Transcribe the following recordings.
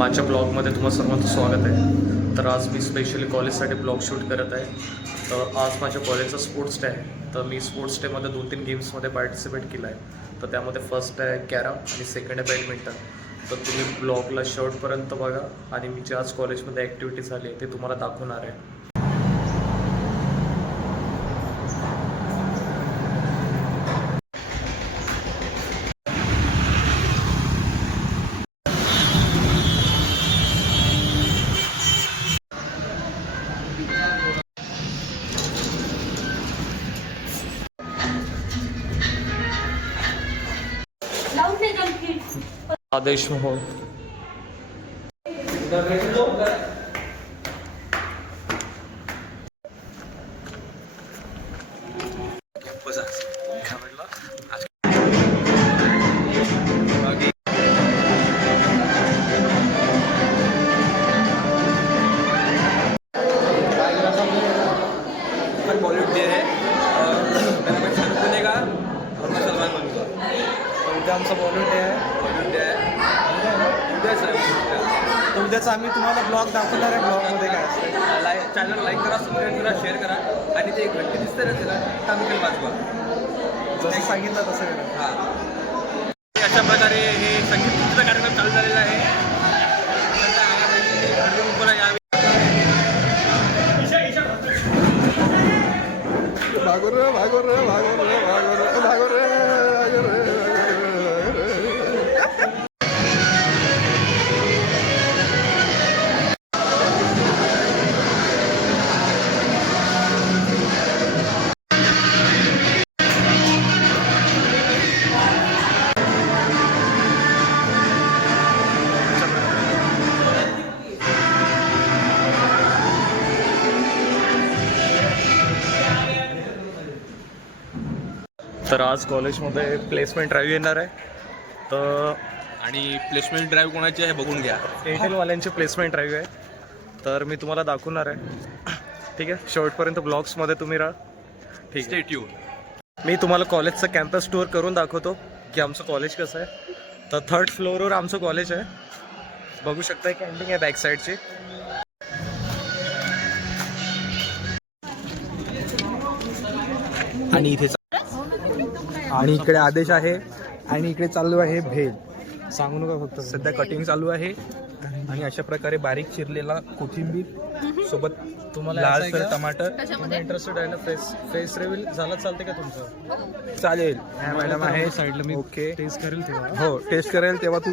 माझ्या ब्लॉगमध्ये तुम्हा सर्वांचं स्वागत आहे. तर आज मी स्पेशली कॉलेजसाठी ब्लॉग शूट करत आहे. तर आज माझ्या कॉलेजचा स्पोर्ट्स डे आहे. तर मी स्पोर्ट्स डेमध्ये 2-3 गेम्समध्ये पार्टिसिपेट केलं आहे. तर त्यामध्ये फर्स्ट आहे कॅरम आणि सेकंड आहे बॅडमिंटन. तर तुम्ही ब्लॉगला शेवटपर्यंत बघा आणि मी जे आज कॉलेजमध्ये ॲक्टिव्हिटी झाली ते तुम्हाला दाखवणार आहे. आदेश मोहोळ. बॉलीवुड डे है और मेरा भाई शाहरुख बनेगा और मैं सलमान बनूंगा. तर उद्या आमचा बॉलिवूड डे आहे. बॉलीवुड डे है उद्याच आहे. तर उद्याचा आम्ही तुम्हाला ब्लॉग दाखवणार आहे. ब्लॉगमध्ये काय असतं चॅनल लाईक करा, सबस्क्राईब करा, शेअर करा आणि ते एक घंटे दिसते ना त्याला टामिकल वाजवा. जसं सांगितलं तसं करा. हां, अशा प्रकारे हे संगीत नृत्याचा कार्यक्रम चालू झालेला आहे. भागो रे भागो रे भागो रे भागो रे भागो रे भागो रे. तर आज कॉलेजमध्ये प्लेसमेंट ड्राईव्ह येणार आहे. तर आणि प्लेसमेंट ड्राईव्ह कोणाची आहे बघून घ्या. एअरटेलवाल्यांची प्लेसमेंट ड्राईव्ह आहे. तर मी तुम्हाला दाखवणार आहे. ठीक आहे, शेवटपर्यंत ब्लॉग्समध्ये तुम्ही राहा. ठीक स्टे आहे, ट्यून. मी तुम्हाला कॉलेजचं कॅम्पस टूर करून दाखवतो की आमचं कॉलेज कसं आहे. तर 3rd फ्लोअरवर आमचं कॉलेज आहे. बघू शकता कॅन्टीन आहे बॅक साईडची. आणि इथे आणि इकडे आदेश आहे आणि इकडे चालू आहे भेल. सांगू नका फक्त. सध्या कटिंग चालू आहे आणि अशा प्रकारे बारीक चिरलेला कोथिंबीर सोबत तुम्हाला लाल सर टमाटर. तुम्ही इंटरेस्टेड आहे ना? फेस रिव्हील झाला चालते का तुमचं? चालेल. ह्या मॅडम आहे साईडला. मी ओके टेस्ट करेल तेव्हा. हो टेस्ट करेल तेव्हा तू.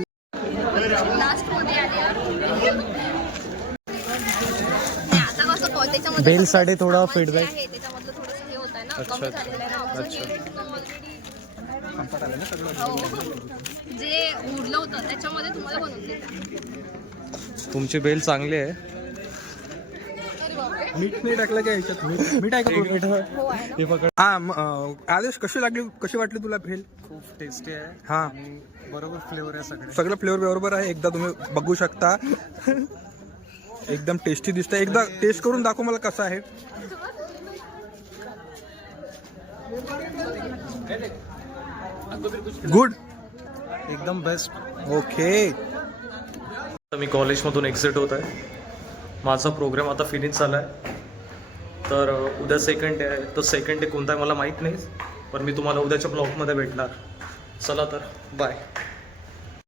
बेलसाठी थोडा फीडबॅक. अच्छा. जे उरलं होतं त्याच्यामध्ये तुम्हाला बनवून देतात. तुमची बेल चांगली आहे. मीठ नाही टाकलं काय याच्यात? मीठ आहे का? हो आहे ना. हे पकड. हा आदेश कशी लागली, कशी वाटली तुला भेल? खूप टेस्टी आहे. हा आणि बरोबर फ्लेवर आहे सगळे. सगळं फ्लेवर बरोबर आहे. एकदा तुम्ही बघू शकता. एकदम टेस्टी दिसतंय. एकदा टेस्ट करून दाखव मला कसं आहे. गुड, एकदम बेस्ट. ओके. मी कॉलेजमधून एक्झिट होत आहे. माझा प्रोग्राम आता फिनिश झाला आहे. तर उद्या सेकंड डे आहे. तो सेकंड डे कोणता आहे मला माहीत नाही, पण मी तुम्हाला उद्याच्या ब्लॉगमध्ये भेटणार. चला तर बाय.